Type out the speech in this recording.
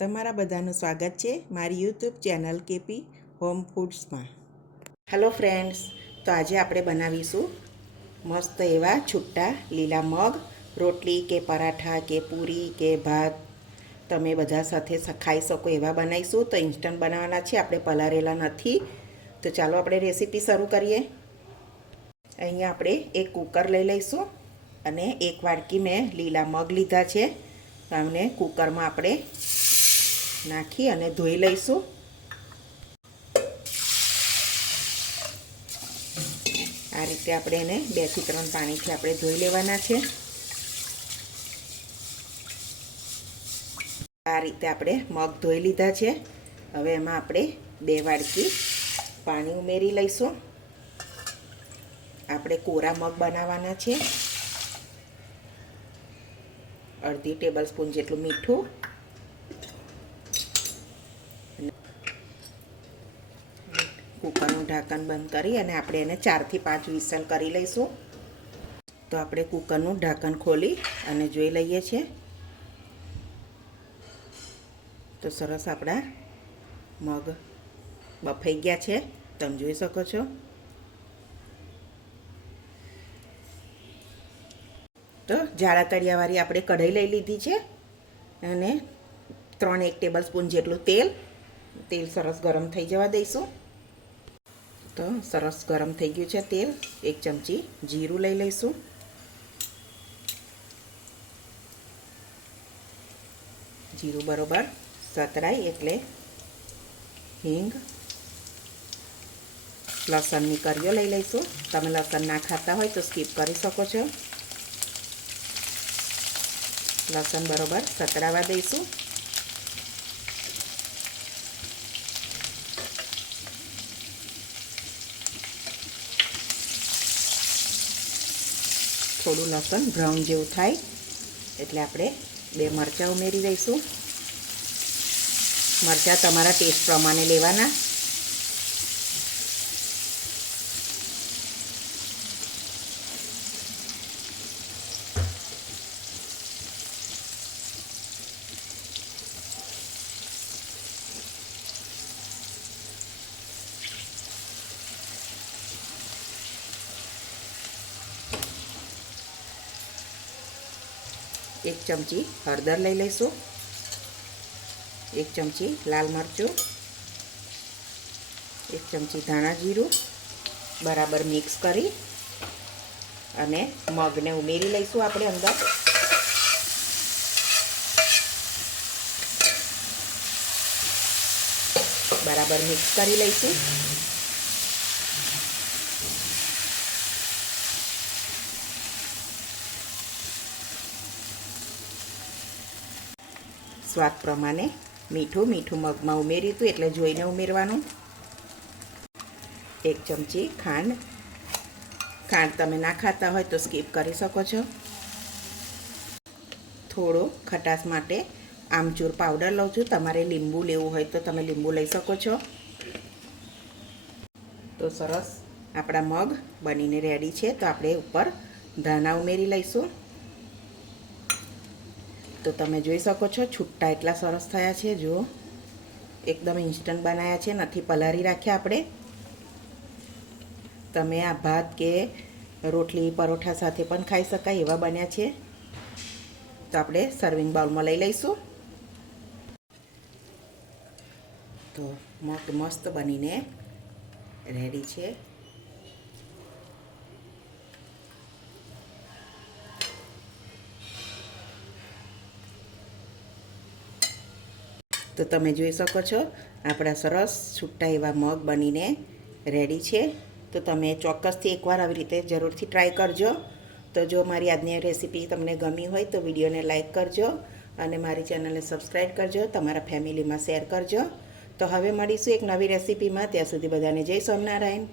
તમારા બધાનું સ્વાગત છે મારી યુટ્યુબ ચેનલ કેપી હોમ ફૂડ્સમાં. હેલો ફ્રેન્ડ્સ, તો આજે આપણે બનાવીશું મસ્ત એવા છૂટા લીલા મગ. રોટલી કે પરાઠા કે પૂરી કે ભાત તમે બધા સાથે ખાઈ શકો એવા બનાવીશું. તો ઇન્સ્ટન્ટ બનાવવાના છે, આપણે પલાળેલા નથી. તો ચાલો આપણે રેસીપી શરૂ કરીએ. અહીંયા આપણે એક કુકર લઈ લઈશું અને એક વાટકી મેં લીલા મગ લીધા છે. આમને કુકરમાં આપણે નાખી અને ધોઈ લઈશું. આ રીતે આપણે એને 2 થી 3 પાણીથી આપણે ધોઈ લેવાના છે. આ રીતે આપણે મગ ધોઈ લીધા છે. હવે એમાં આપણે 2 વાટકી પાણી ઉમેરી લઈશું. આપણે કોરા મગ બનાવવાના છે. અડધી ટેબલ સ્પૂન જેટલું મીઠું, કુકરનું ઢાંકણ બંધ કરી અને આપણે એને 4 થી 5 વિસલ કરી લઈશું. તો આપણે કુકરનું ઢાંકણ ખોલી અને જોઈ લઈએ છીએ. તો સરસ આપણા મગ બફાઈ ગયા છે, તમે જોઈ શકો છો. તો જાડા તળિયાવાળી આપણે કઢાઈ લઈ લીધી છે અને 1 ટેબલ સ્પૂન જેટલું તેલ સરસ ગરમ થઈ જવા દઈશું. તો સરસ ગરમ થઈ ગયું છે તેલ. 1 ચમચી જીરું લઈ લઈશું. જીરું બરોબર સતરાય એટલે હિંગ, લસણની કળીઓ લઈ લઈશું. તમે લસણ ના ખાતા હોય તો સ્કીપ કરી શકો છો. લસણ બરોબર સતરાવા દઈશું. થોડું લસણ બ્રાઉન જેવું થાય એટલે આપણે 2 મરચાં ઉમેરી દઈશું. મરચાં તમારા ટેસ્ટ પ્રમાણે લેવાના. એક ચમચી હળદર લઈ લઈશું. 1 ચમચી લાલ મરચું, 1 ચમચી ધાણા જીરું બરાબર મિક્સ કરી અને મગને ઉમેરી લઈશું આપણે અંદર. બરાબર મિક્સ કરી લઈશું. સ્વાદ પ્રમાણે મીઠું મગમાં ઉમેર્યું હતું એટલે જોઈને ઉમેરવાનું. 1 ચમચી ખાંડ તમે ના ખાતા હોય તો સ્કીપ કરી શકો છો. થોડો ખટાશ માટે આમચૂર પાવડર લઉં છું. તમારે લીંબુ લેવું હોય તો તમે લીંબુ લઈ શકો છો. તો સરસ આપણા મગ બનીને રેડી છે. તો આપણે ઉપર ધાણા ઉમેરી લઈશું. તો તમે જોઈ શકો છો છૂટા એટલા સરસ થયા છે. જુઓ, એકદમ ઇન્સ્ટન્ટ બનાવ્યા છે, નથી પલાળી રાખ્યા આપણે. તમે આ ભાત કે રોટલી પરોઠા સાથે પણ ખાઈ શકાય એવા બન્યા છે. તો આપણે સર્વિંગ બાઉલમાં લઈ લઈશું. તો મગ મસ્ત બનીને રેડી છે. તો તમે જોઈ શકો છો આપણા સરસ છૂટા એવા મગ બનીને રેડી છે. તો તમે ચોક્કસથી એકવાર આવી રીતે જરૂરથી ટ્રાય કરજો. તો જો મારી આજની રેસીપી તમને ગમી હોય તો વિડીયોને લાઈક કરજો અને મારી ચેનલને સબસ્ક્રાઈબ કરજો. તમારા ફેમિલીમાં શેર કરજો. તો હવે મળીશું એક નવી રેસીપીમાં. ત્યાં સુધી બધાને જય સ્વામિનારાયણ.